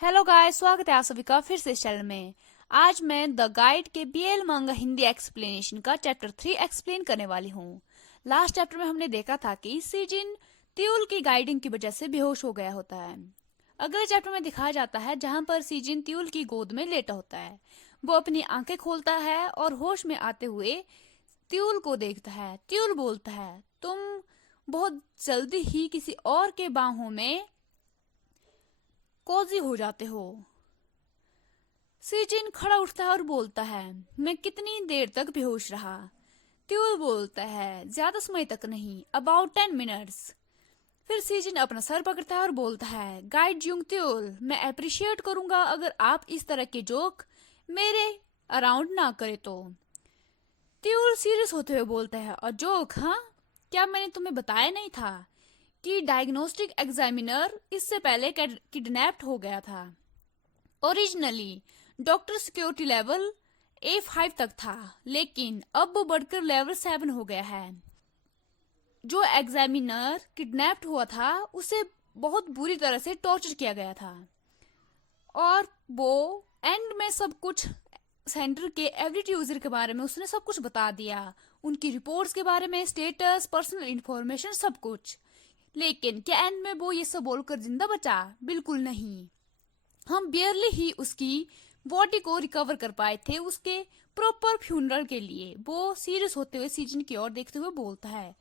Hello guys, स्वागत है आप सभी का फिर से इस चैनल में। आज मैं द गाइड के बीएल मांगा हिंदी एक्सप्लेनेशन का चैप्टर 3 एक्सप्लेन करने वाली हूँ। लास्ट चैप्टर में हमने देखा था कि सीजिन त्यूल की गाइडिंग की वजह से बेहोश हो गया होता है। अगले चैप्टर में दिखाया जाता है जहाँ पर सीजिन त्यूल की गोद में लेटा होता है। वो अपनी आंखें खोलता है और होश में आते हुए त्यूल को देखता है। त्यूल बोलता है, तुम बहुत जल्दी ही किसी और के बाहों में कोजी हो जाते हो। सीजिन खड़ा उठता है और बोलता है, मैं कितनी देर तक बेहोश रहा? त्यूल बोलता है, ज्यादा समय तक नहीं, अबाउट 10 मिनट्स। फिर सीजिन अपना सर पकड़ता है और बोलता है, गाइड जुंग त्यूल, मैं अप्रिशिएट करूंगा अगर आप इस तरह के जोक मेरे अराउंड ना करे तो। त्यूल सीरियस होते हुए बोलता है, और जोक? हाँ, क्या मैंने तुम्हें बताया नहीं था कि डायग्नोस्टिक एग्जामिनर इससे पहले किडनैप्ड हो गया था? Originally doctor security level A5 तक था, लेकिन अब वो बढ़कर लेवल 7 हो गया है। जो एग्जामिनर किडनैप्ड हुआ था उसे बहुत बुरी तरह से टॉर्चर किया गया था, और वो एंड में सब कुछ सेंटर के एवरी यूजर के बारे में उसने सब कुछ बता दिया, उनकी रिपोर्ट्स के बारे में, स्टेटस, पर्सनल इंफॉर्मेशन, सब कुछ। लेकिन क्या एंड में वो ये सब बोलकर जिंदा बचा? बिल्कुल नहीं। हम बियरली ही उसकी बॉडी को रिकवर कर पाए थे उसके प्रॉपर फ्यूनरल के लिए। वो सीरियस होते हुए सीजन की ओर देखते हुए बोलता है,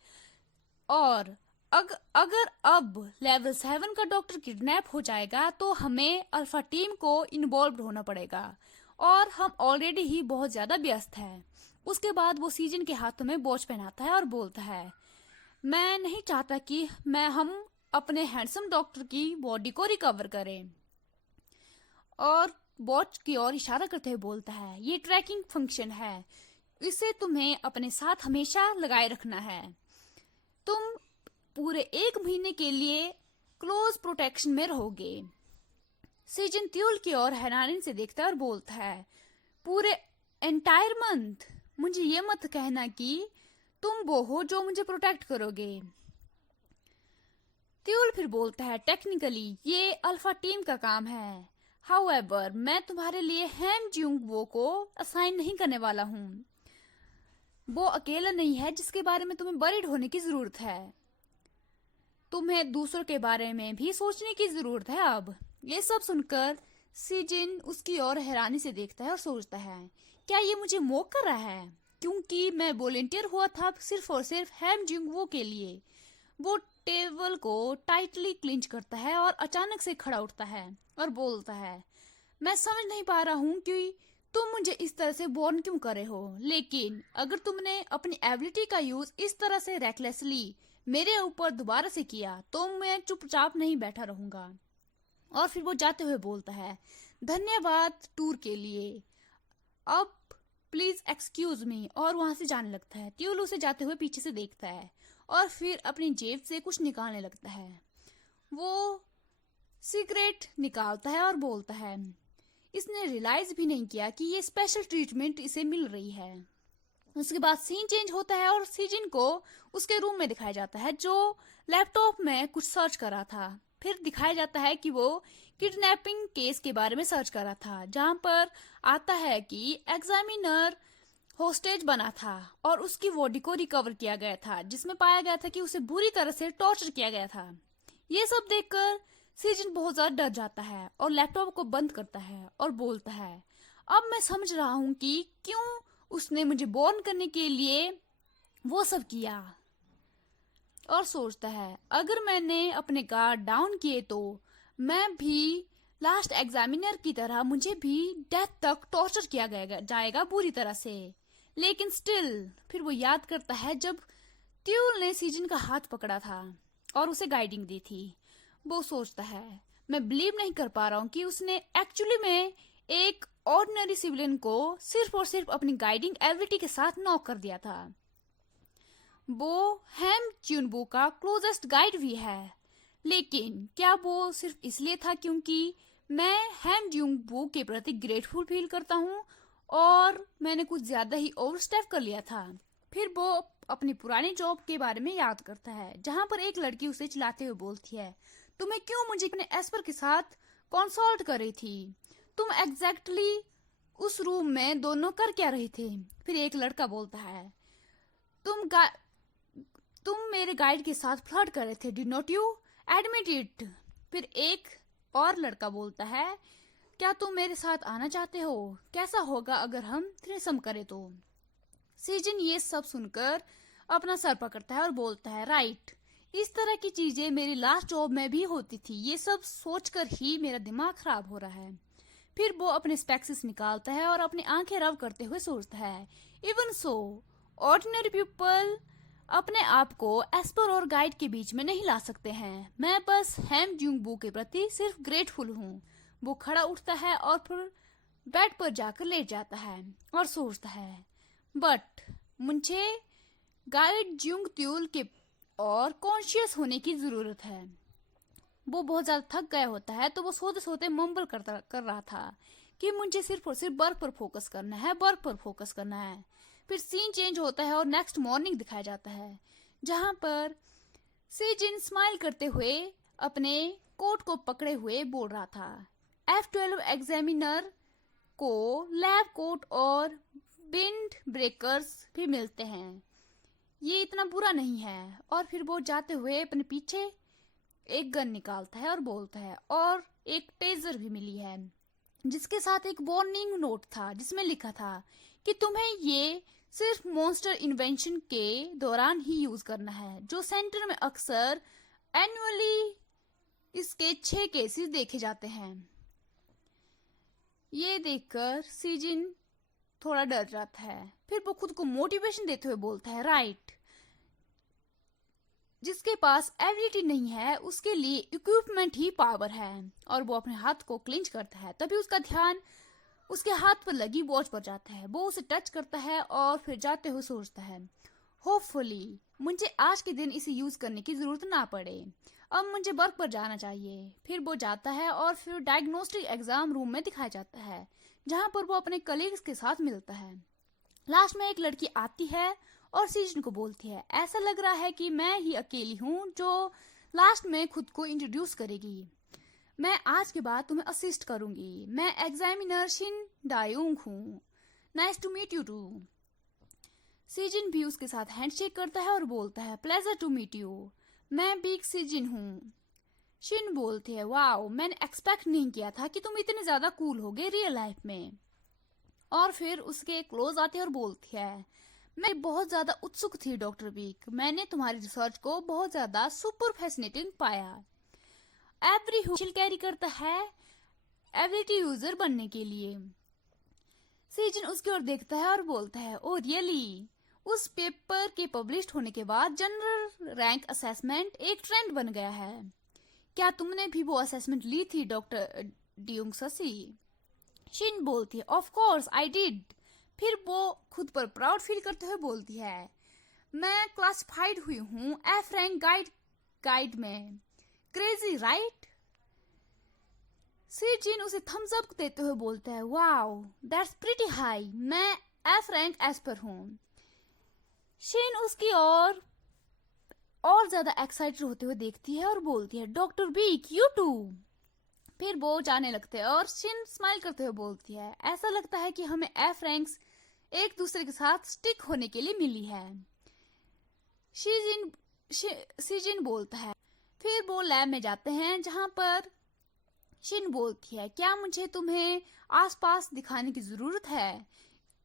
और अगर अब लेवल 7 का डॉक्टर किडनैप हो जाएगा तो हमें अल्फा टीम को इन्वॉल्व होना पड़ेगा, और हम ऑलरेडी ही बहुत ज्यादा व्यस्त हैं। उसके बाद वो सीजन के हाथों में वॉच पहनाता है और बोलता है, मैं नहीं चाहता कि हम अपने हैंडसम डॉक्टर की बॉडी को रिकवर करें। और वॉच की ओर इशारा करते हुए बोलता है, ये ट्रैकिंग फंक्शन है, इसे तुम्हें अपने साथ हमेशा लगाए रखना है। तुम पूरे 1 महीने के लिए क्लोज प्रोटेक्शन में रहोगे। सीजन त्यूल की ओर हैरानी से देखता है और बोलता है, पूरे एंटायर मंथ? मुझे ये मत कहना कि तुम वो हो जो मुझे प्रोटेक्ट करोगे। त्यूल फिर बोलता है, टेक्निकली ये अल्फा टीम का काम है, हाउएवर मैं तुम्हारे लिए हैम ज्यूंग वो को असाइन नहीं करने वाला हूँ। वो अकेला नहीं है जिसके बारे में तुम्हें वरीड होने की जरूरत है, तुम्हें दूसरों के बारे में भी सोचने की जरूरत है। अब ये सब सुनकर सीजिन उसकी ओर हैरानी से देखता है और सोचता है, क्या ये मुझे मोक कर रहा है? क्योंकि मैं वॉलेंटियर हुआ था सिर्फ और सिर्फ हैम जिंग वो के लिए। वो टेबल को टाइटली क्लिंच करता है और अचानक से खड़ा उठता है और बोलता है, मैं समझ नहीं पा रहा हूँ कि तुम मुझे इस तरह से वॉर्न क्यों कर रहे हो, लेकिन अगर तुमने अपनी एबिलिटी का यूज इस तरह से रेकलेसली मेरे ऊपर दोबारा से किया तो मैं चुपचाप नहीं बैठा रहूंगा। और फिर वो जाते हुए बोलता है, धन्यवाद टूर के लिए, अब प्लीज एक्सक्यूज मी, और वहां से जाने लगता है। ट्यूल उसे जाते हुए पीछे से देखता है और फिर अपनी जेब से कुछ निकालने लगता है। वो सिगरेट निकालता है और बोलता है, इसने रियलाइज भी नहीं किया कि ये स्पेशल ट्रीटमेंट इसे मिल रही है। उसके बाद सीन चेंज होता है और सीजिन को उसके रूम में दिखाया जाता है जो लैपटॉप में कुछ सर्च कर रहा था। फिर दिखाया जाता है कि वो किडनैपिंग केस के बारे में सर्च कर रहा था, जहां पर आता है कि एग्जामिनर होस्टेज बना था और उसकी बॉडी को रिकवर किया गया था, जिसमें पाया गया था कि उसे बुरी तरह से टॉर्चर किया गया था। ये सब देखकर सीजन बहुत ज्यादा डर जाता है और लैपटॉप को बंद करता है और बोलता है, अब मैं समझ रहा हूँ कि क्यों उसने मुझे बॉर्न करने के लिए वो सब किया। और सोचता है, अगर मैंने अपने गार्ड डाउन किए तो मैं भी लास्ट एग्जामिनर की तरह मुझे भी डेथ तक टॉर्चर किया जाएगा बुरी तरह से। लेकिन स्टिल फिर वो याद करता है जब त्यूल ने सीजन का हाथ पकड़ा था और उसे गाइडिंग दी थी। वो सोचता है, मैं बिलीव नहीं कर पा रहा हूँ कि उसने एक्चुअली में एक ऑर्डिनरी सिविलियन को सिर्फ और सिर्फ अपनी गाइडिंग एबिलिटी के साथ नॉक कर दिया था। वो हैम च्यूनबू का क्लोजेस्ट गाइड भी है, लेकिन क्या वो सिर्फ इसलिए था क्योंकि मैं हैम ज्यूंगबू के प्रति ग्रेटफुल फील करता हूँ और मैंने कुछ ज्यादा ही ओवरस्टेप कर लिया था। फिर वो अपनी पुरानी जॉब के बारे में याद करता है, जहां पर एक लड़की उसे चिल्लाते हुए बोलती है, तुम्हें क्यों मुझे अपने एस्पर के साथ कंसल्ट कर रही थी। तुम एग्जैक्टली उस रूम में दोनों कर क्या रहे थे? फिर एक लड़का बोलता है, तुम मेरे गाइड के साथ फ्लर्ट कर रहे थे, did not you admit it? फिर एक और लड़का बोलता है, क्या तुम मेरे साथ आना चाहते हो? कैसा होगा अगर हम थ्रीसम करें तो? सीजन ये सब सुनकर अपना सर पकड़ता है और बोलता है, राइट, इस तरह की चीजें मेरी लास्ट जॉब में भी होती थी। ये सब सोचकर ही मेरा दिमाग खराब हो रहा है। फिर वो अपने स्पेक्सेस निकालता है और अपनी आंखें रब करते हुए सोचता है, इवन सो ऑर्डिनरी पीपल अपने आप को एस्पर और गाइड के बीच में नहीं ला सकते हैं। मैं बस हैम जुंगबू के प्रति सिर्फ ग्रेटफुल हूँ। वो खड़ा उठता है और फिर बेड पर जाकर लेट जाता है और सोचता है, बट मुझे गाइड जुंग त्यूल के और कॉन्शियस होने की जरूरत है। वो बहुत ज्यादा थक गया होता है, तो वो सोते सोते मम्बल कर रहा था कि मुझे सिर्फ और सिर्फ वर्क पर फोकस करना है, वर्क पर फोकस करना है। फिर सीन चेंज होता है और नेक्स्ट मॉर्निंग दिखाया जाता है, जहां पर सीजिन स्माइल करते हुए अपने कोट को पकड़े हुए बोल रहा था। F12 एग्जामिनर को लैब कोट और विंड ब्रेकर्स भी मिलते हैं, ये इतना बुरा नहीं है। और फिर वो जाते हुए अपने पीछे एक गन निकालता है और बोलता है, और एक टेजर भी मिली है, जिसके साथ एक वार्निंग नोट था जिसमें लिखा था कि तुम्हें ये सिर्फ मॉन्स्टर इन्वेंशन के दौरान ही यूज करना है, जो सेंटर में अक्सर एनुअली इसके 6 केसेस देखे जाते हैं। ये देखकर सीजिन थोड़ा डर जाता है। फिर वो खुद को मोटिवेशन देते हुए बोलता है, राइट, जिसके पास एबिलिटी नहीं है उसके लिए इक्विपमेंट ही पावर है। और वो अपने हाथ को क्लिंच करता है। तभी उसका ध्यान उसके हाथ पर लगी वॉच पर जाता है। वो उसे टच करता है और फिर जाते हुए सोचता है, होपफुली मुझे आज के दिन इसे यूज करने की जरूरत ना पड़े, अब मुझे वर्क पर जाना चाहिए। फिर वो जाता है और फिर डायग्नोस्टिक एग्जाम रूम में दिखाया जाता है, जहां पर वो अपने कलीग्स के साथ मिलता है। लास्ट में एक लड़की आती है और सीजन को बोलती है, ऐसा लग रहा है कि मैं ही अकेली हूँ जो लास्ट में खुद को इंट्रोड्यूस करेगी। मैं आज के बाद तुम्हें असिस्ट करूंगी। मैं एग्जामिनर शिन डायुंग हूँ। Nice to meet you too. Sijin भी उसके साथ हैंडशेक करता है और बोलता है, प्लेजर टू मीट यू। मैं बिग सीजन हूँ। शिन बोलती है, वाओ, मैंने एक्सपेक्ट नहीं किया था कि तुम इतने ज्यादा कूल होगे रियल लाइफ में। और फिर उसके क्लोज आती है और बोलती है, मैं बहुत ज्यादा उत्सुक थी डॉक्टर बीक। मैंने तुम्हारी रिसर्च को बहुत ज्यादा सुपर फैसिनेटिंग पाया। एवरी ह्यूमन कैरी करता है एबिलिटी यूजर बनने के लिए। सीजन उसकी ओर देखता है और बोलता है, ओ रियली? उस पेपर के पब्लिश होने के बाद जनरल रैंक असेसमेंट एक ट्रेंड बन गया है। क्या तुमने भी वो असेसमेंट ली थी डॉक्टर डियोंग ससी? शिन बोलती है, ऑफ कोर्स आई डिड। फिर वो खुद पर प्राउड फील करते हुए बोलती है, मैं क्लासिफाइड हुई हूँ एफ रैंक गाइड में। Crazy right? सीजिन उसे थम्स अप देते हुए बोलता है, वाओ दैट्स प्रीटी हाई। मैं एफ रैंक एस्पर हूँ। शिन उसकी और ज्यादा एक्साइटेड होते हुए देखती है और बोलती है, डॉक्टर बीक यू टू। फिर वो जाने लगते हैं और शिन स्माइल करते हुए बोलती है, ऐसा लगता है कि हमें एफ रैंक्स एक दूसरे के साथ स्टिक होने के लिए मिली है। सीजिन बोलता है। फिर वो लैब में जाते हैं, जहां पर शिन बोलती है, क्या मुझे तुम्हें आसपास दिखाने की जरूरत है?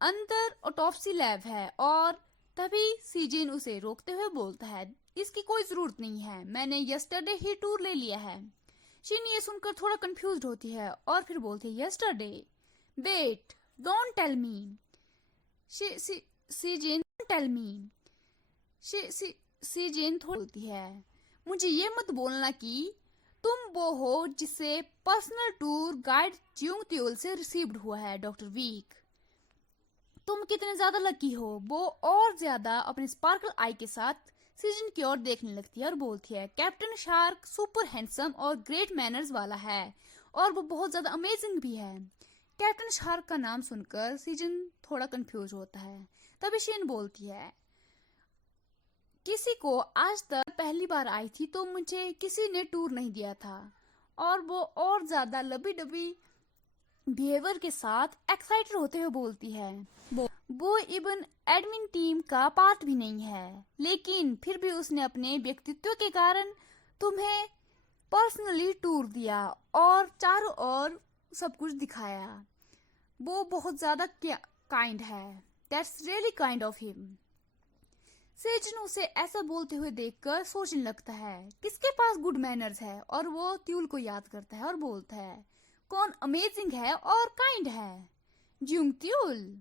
अंदर ऑटोप्सी लैब है। और तभी सीजिन उसे रोकते हुए बोलता है, इसकी कोई जरूरत नहीं है, मैंने यस्टरडे ही टूर ले लिया है। शिन ये सुनकर थोड़ा कंफ्यूज्ड होती है और फिर बोलती है, yesterday? Wait, don't tell me. Sijin tell me. Sijin थोड़ी बोलती है, मुझे ये मत बोलना कि तुम वो हो जिसे पर्सनल टूर गाइड ज्यूंग त्योल से रिसीव्ड हुआ है डॉक्टर वीक। तुम कितने ज्यादा लकी हो। वो और ज्यादा अपने स्पार्कल आई के साथ सीजन की ओर देखने लगती है और बोलती है, कैप्टन शार्क सुपर हैंडसम और ग्रेट मैनर्स वाला है और वो बहुत ज्यादा अमेजिंग भी है। कैप्टन शार्क का नाम सुनकर सीजन थोड़ा कंफ्यूज होता है। तभी शिन बोलती है, किसी को आज तक पहली बार आई थी तो मुझे किसी ने टूर नहीं दिया था और वो और ज्यादा लबी डबी बिहेवियर के साथ एक्साइटेड होते हुए बोलती है। वो इवन एडमिन टीम का पार्ट भी नहीं है, लेकिन फिर भी उसने अपने व्यक्तित्व के कारण तुम्हें पर्सनली टूर दिया और चारों ओर सब कुछ दिखाया। वो बहुत ज्यादा काइंड है। That's really kind of him. Schezwan उसे ऐसा बोलते हुए देखकर सोचने लगता है किसके पास गुड मैनर्स है, और वो त्यूल को याद करता है और बोलता है कौन अमेजिंग है और काइंड है, ज्यूंग त्यूल।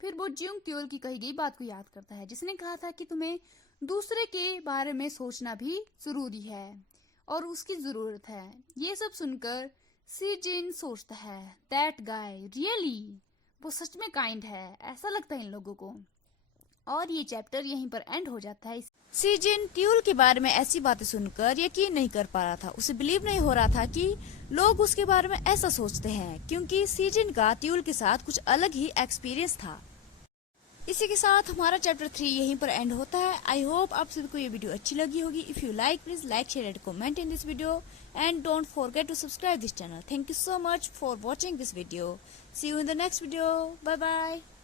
फिर वो ज्यूंग त्यूल की कही गई बात को याद करता है जिसने कहा था कि तुम्हें दूसरे के बारे में सोचना भी जरूरी है और उसकी जरूरत है। ये सब सुनकर सीजिन सोचता है दैट गाय रियली, वो सच में काइंड है, ऐसा लगता है इन लोगों को। और ये चैप्टर यहीं पर एंड हो जाता है। सीजिन ट्यूल के बारे में ऐसी बातें सुनकर यकीन नहीं कर पा रहा था। उसे बिलीव नहीं हो रहा था कि लोग उसके बारे में ऐसा सोचते हैं, क्योंकि सीजिन का ट्यूल के साथ कुछ अलग ही एक्सपीरियंस था। इसी के साथ हमारा चैप्टर 3 यहीं पर एंड होता है। आई होप आप सभी को ये वीडियो अच्छी लगी होगी। If you like, please like, share and comment in this video and don't forget to subscribe this channel. Thank you so much for watching this video. See you in the next video. Bye bye.